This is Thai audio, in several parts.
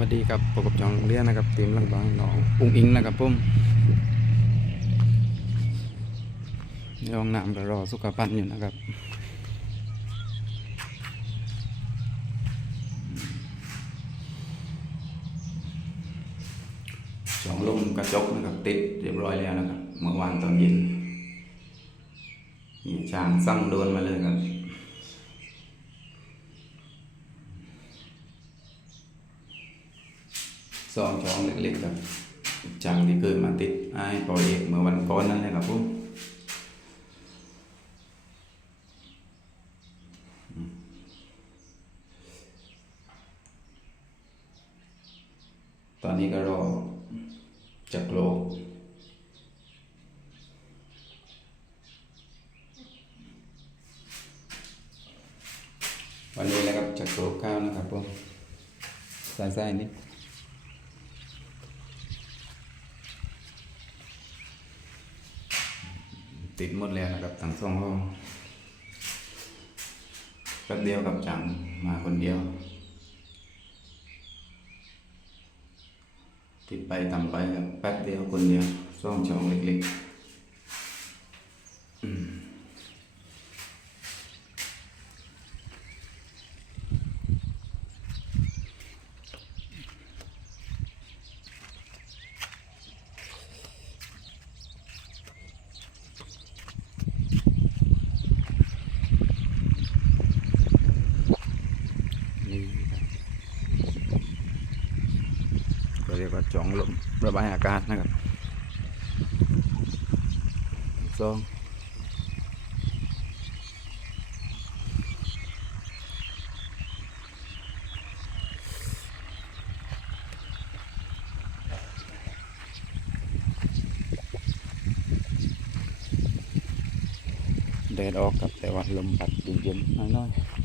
วัสดีครับพบกับจองเรียนนะครับทีมหลังบางน้องอุ้งอิงนะครับผมในห้องน้ำก็รอสุขภัณฑ์อยู่นะครับจองลมกระจกนะครับติดเรียบร้อยแล้วนะครับ เมื่อวานตอนเย็นมีจางสั่งโดนมาเลยครับ ซองช้องเล็กๆครับจังที่เคยมาติดไอ้ปอเอกเมื่อวันก่อนนั่นเลยครับผมอืมตอนนี้ก็รอจักโลกวันนี้แล้วครับจักโลกข้าวนะครับผมใส่ๆนิด ติดหมดแล้วนะครับทั้งสองห้องแป๊บเดียวกับจังมาคนเดียว ติดไปต่ำไปครับแป๊บเดียวคนเดียวช่องช่องเล็กๆอืมนี่ครับก็ เรียกว่าจ่องลมระบายอากาศนะครับสองแดดออกครับแต่ว่าลมพัดเย็นๆน้อยๆ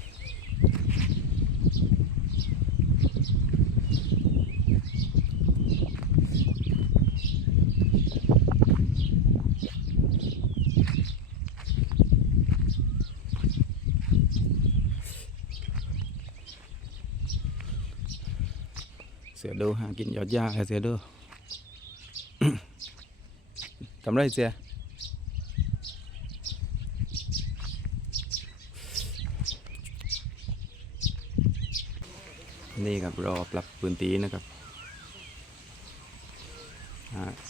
อดูหากินยอดยาให้เสือดูทำไรเสือนี่ครับรอปรับพื้นที่นะครับ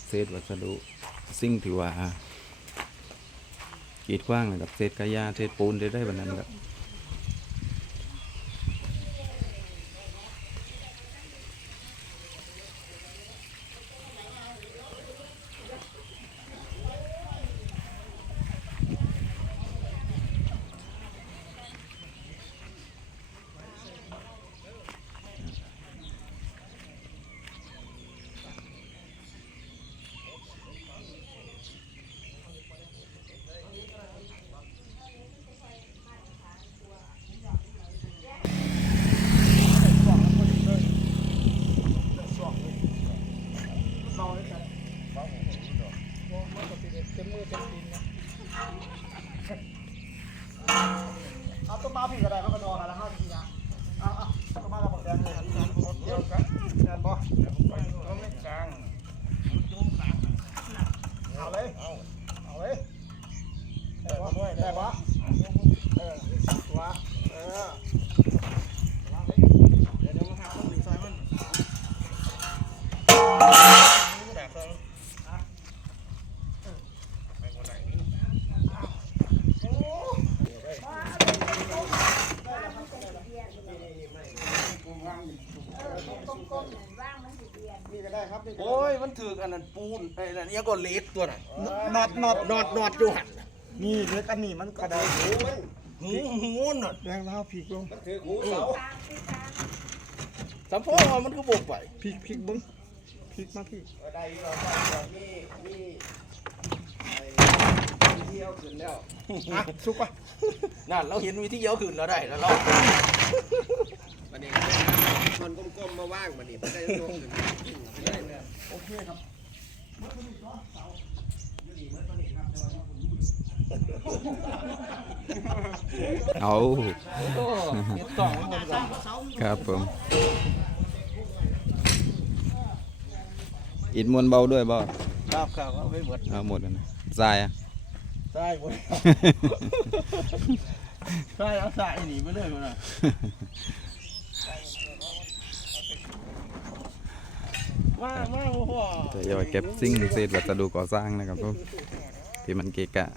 เศษวัสดุสิ่งที่ว่ากีดกว้างนะครับเศษกระยาเศษปูนได้ได้แบบนั้นครับ เอาต้นมาพี่ก็ได้มันก็นอนกันแล้วห้าทีนะเอาเอาต้นมากับบักแดงเลยเดี๋ยวครับแดนบ่เอาเลยเอาเลยได้บ่ได้บ่เออตัวเออวางเลยเดี๋ยวเดี๋ยวมาหาต้นหนึ่งซอยมันแบบซอยนี่ก็ได้ครับนี่ก็ได้ โอ้ยมันถืออันนั้นปูนไอ้นั่นเนี่ยก็เลสตัวน่ะน็อตน็อตนอดนอดอยู่หันน่ะนี่เล็กอันนี้มันก็ได้หูหูน่ะแดงแล้วพีกลงสัมพอมันก็บกไปพีกพีกบึ้งพีกมาพีกอะสุกปะนั่นเราเห็นวิธีเยอะขึ้นแล้วได้แล้วเรามันเองมันก้มๆมาว่างมันนี่ไม่ได้ยกขึ้น ไม่ได้เลยโอเคครับเอาโอ้เห็ดกล่องมันหมดก่อนครับผมอิดมวนเบาด้วยบ่ครับครับเอาไปหมดเอาหมดแล้วนะทรายอะได้หมดได้เอาสายหนีไปเลยมันน่ะ มามาพ่อจะยอยเก็บซิ่งเศษวัสดุก่อสร้างนะครับผมที่มันเกะกะ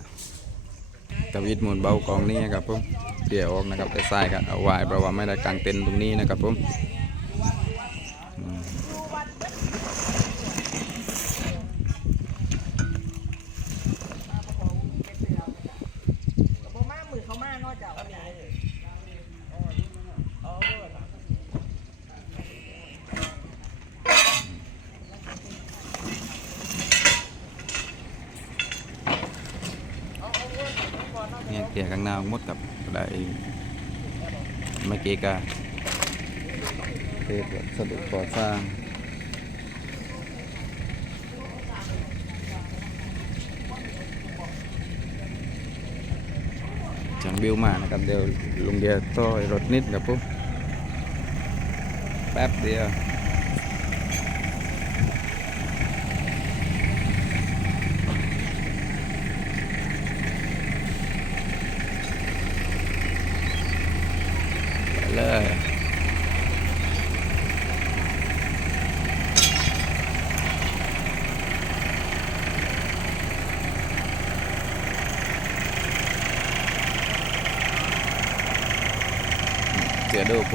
กับอิดมวนเบากองนี้นะครับผมเดี๋ยวออกนะครับแต่ทรายก็เอาไว้เพราะว่าไม่ได้กางเต็นท์ตรงนี้นะครับผมอืม บ่มามือเขามาเนาะเจ้าอันนี้ กียเกลี่ยข้างหน้าหมดกับได้ไม่เกกะเศษวัสดุดก่อสร้างจังบิวมานะครับเดี๋ยวลุงเดียต่อยรถนิดครับปุ๊บแป๊บเดียวไปเลย เสือโดผ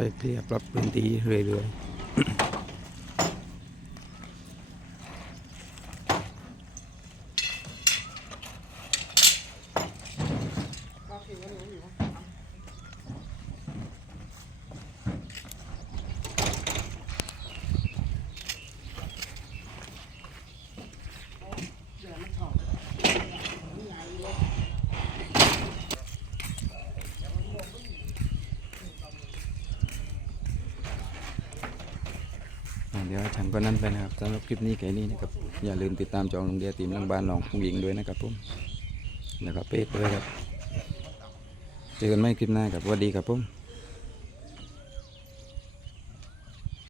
อย่อยเคลี่ยปรับพื้นที่เรื่อยๆ เดี๋ยวให้ช่างก็นั่นไปนะครับสำหรับคลิปนี้แค่นี้นะครับ อย่าลืมติดตามจองลงเดียตีมลังบ้านน้องผู้หญิงด้วยนะครับผมแล้วก็เพจด้วยครับเจอกันใหม่คลิปหน้าครับสวัสดีครับผม